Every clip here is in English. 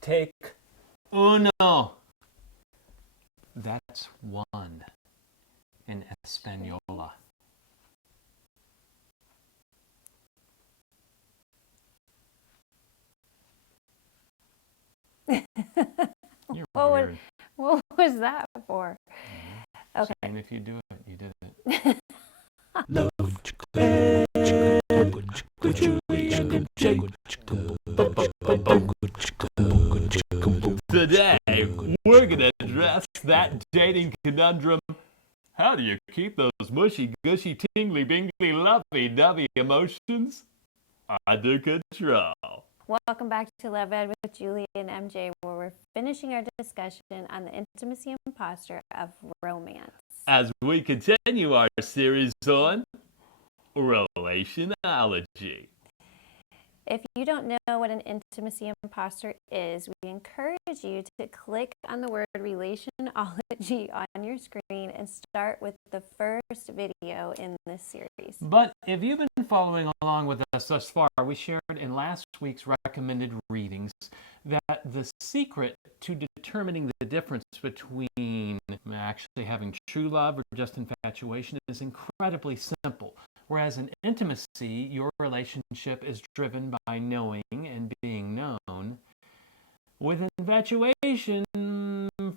Take uno. That's one in Española. You're weird. What was that for? Okay. Same if you do it, you did it. Today, we're gonna address that dating conundrum. How do you keep those mushy, gushy, tingly, bingly, lovey-dovey emotions under control? Welcome back to Love Ed with Julie and MJ, where we're finishing our discussion on the intimacy and posture of romance. As we continue our series on relationology. If you don't know what an intimacy and posture is, we encourage you to click on the word relationology on your screen and start with the first video in this series. But if you've been following along with us thus far, we shared in last week's recommended readings that the secret to determining the difference between actually having true love or just infatuation is incredibly simple. Whereas in intimacy, your relationship is driven by knowing and being known. With infatuation,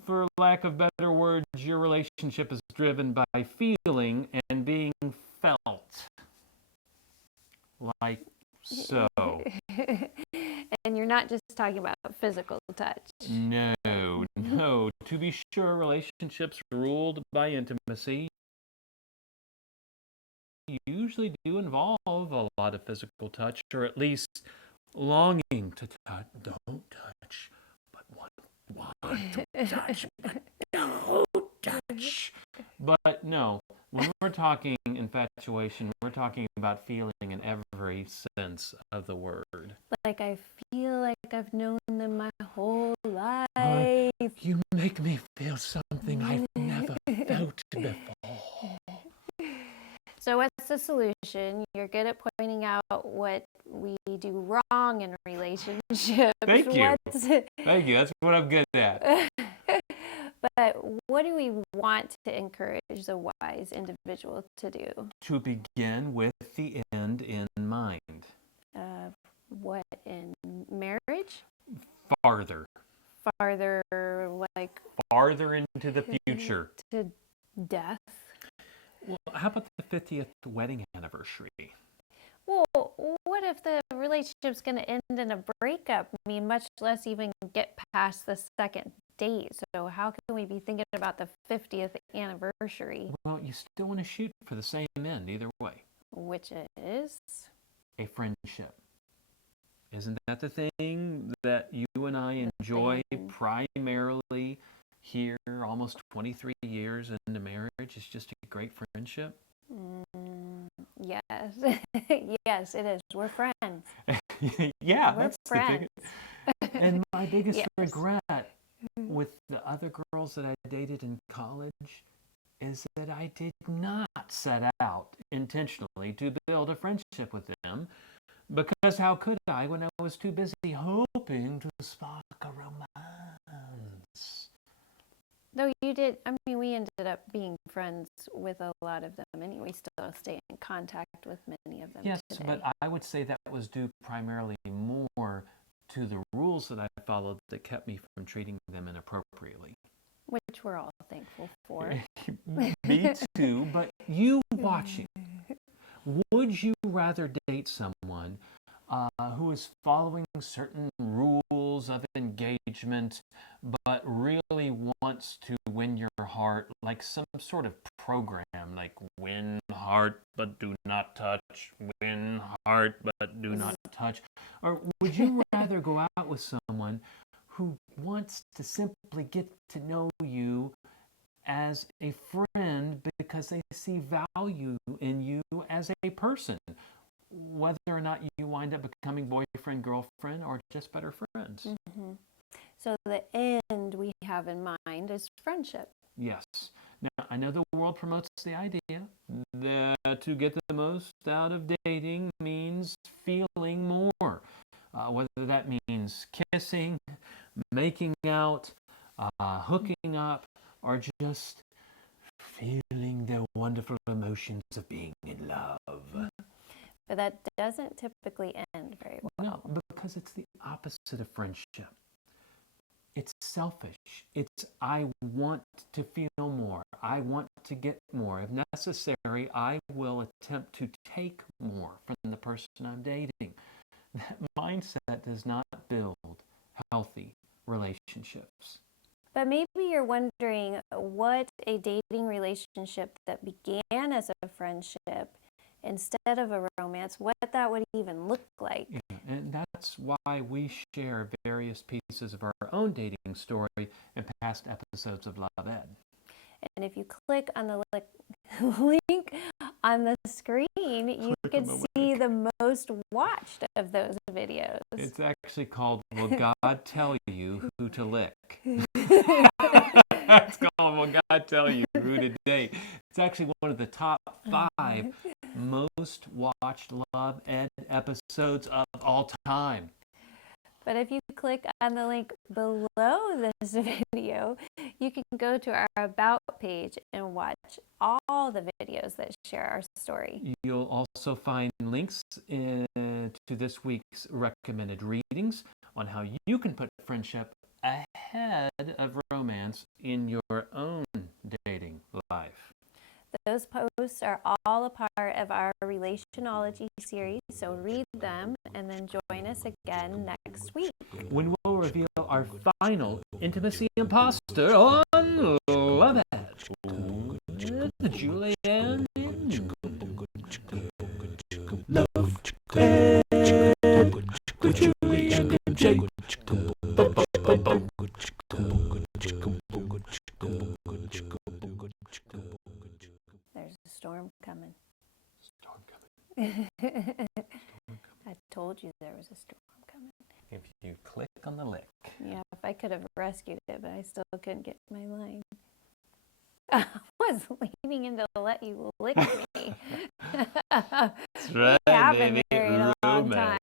for lack of better words, your relationship is driven by feeling and being felt. Like so. And you're not just talking about physical touch. No. To be sure, relationships ruled by intimacy usually do involve a lot of physical touch, or at least longing to touch. Don't touch, but want to touch, but don't touch. But no, when we're talking infatuation, we're talking about feeling in every sense of the word. Like I feel like I've known them my whole life. You make me feel something I've never felt before. So what's the solution? You're good at pointing out what we do wrong in relationships. Thank you. Thank you. That's what I'm good at. But what do we want to encourage the wise individual to do? To begin with the end in mind. What, in marriage? Farther. Farther, like... Farther into the future. To death? Well, how about the 50th wedding anniversary? Well, what if the relationship's going to end in a breakup? I mean, much less even get past the second date. So how can we be thinking about the 50th anniversary? Well, you still want to shoot for the same end either way. Which is? A friendship. Isn't that the thing that you and I enjoy primarily here, almost 23 years into marriage? It's just a great friendship? Yes. Yes, it is. We're friends. Yeah, we're that's friends. The thing. And my biggest regret with the other girls that I dated in college is that I did not set out intentionally to build a friendship with them. Because how could I when I was too busy hoping to spark a romance? Though you did, I mean, we ended up being friends with a lot of them, and we still stay in contact with many of them. Yes, today. but I would say that was due primarily more to the rules that I followed that kept me from treating them inappropriately. Which we're all thankful for. Me too, but you watching, would you rather date someone who is following certain rules of engagement, but really wants to win your heart, like some sort of program, like win heart but do not touch, win heart but do not touch? Or would you rather go out with someone who wants to simply get to know you as a friend because they see value in you as a person, whether or not you wind up becoming boyfriend, girlfriend, or just better friends? Mm-hmm. So the end we have in mind is friendship. Yes. Now, I know the world promotes the idea that to get the most out of dating means feeling more. whether that means kissing, making out, hooking up, or just feeling the wonderful emotions of being in love. But that doesn't typically end very well. No, because it's the opposite of friendship. It's selfish. It's I want to feel more. I want to get more. If necessary, I will attempt to take more from the person I'm dating. That mindset does not build healthy relationships. But maybe you're wondering what a dating relationship that began as a friendship instead of a romance, what that would even look like. Yeah, and that's why we share various pieces of our own dating story in past episodes of Love Ed. And if you click on the link on the screen, you can see the most watched of those videos. It's actually called Will God Tell You Who to Lick? It's called Will God Tell You Who to Date? It's actually one of the top 5 most watched Love Ed episodes of all time. But if you click on the link below this video, you can go to our About page and watch all the videos that share our story. You'll also find links to this week's recommended readings on how you can put friendship ahead of romance in your own dating life. Those posts are all a part of our Relationology series, so read them and then join us again next week, when we'll reveal our final intimacy imposter on Love Ed. Julianne. Love Ed with Julianne and Jake. There's a storm coming. Storm coming. I told you there was a storm coming. If you click on the link. Yeah, if I could have rescued it, but I still couldn't get my line. I was leaning in to let you lick me. That's right, We haven't baby. been married a long time.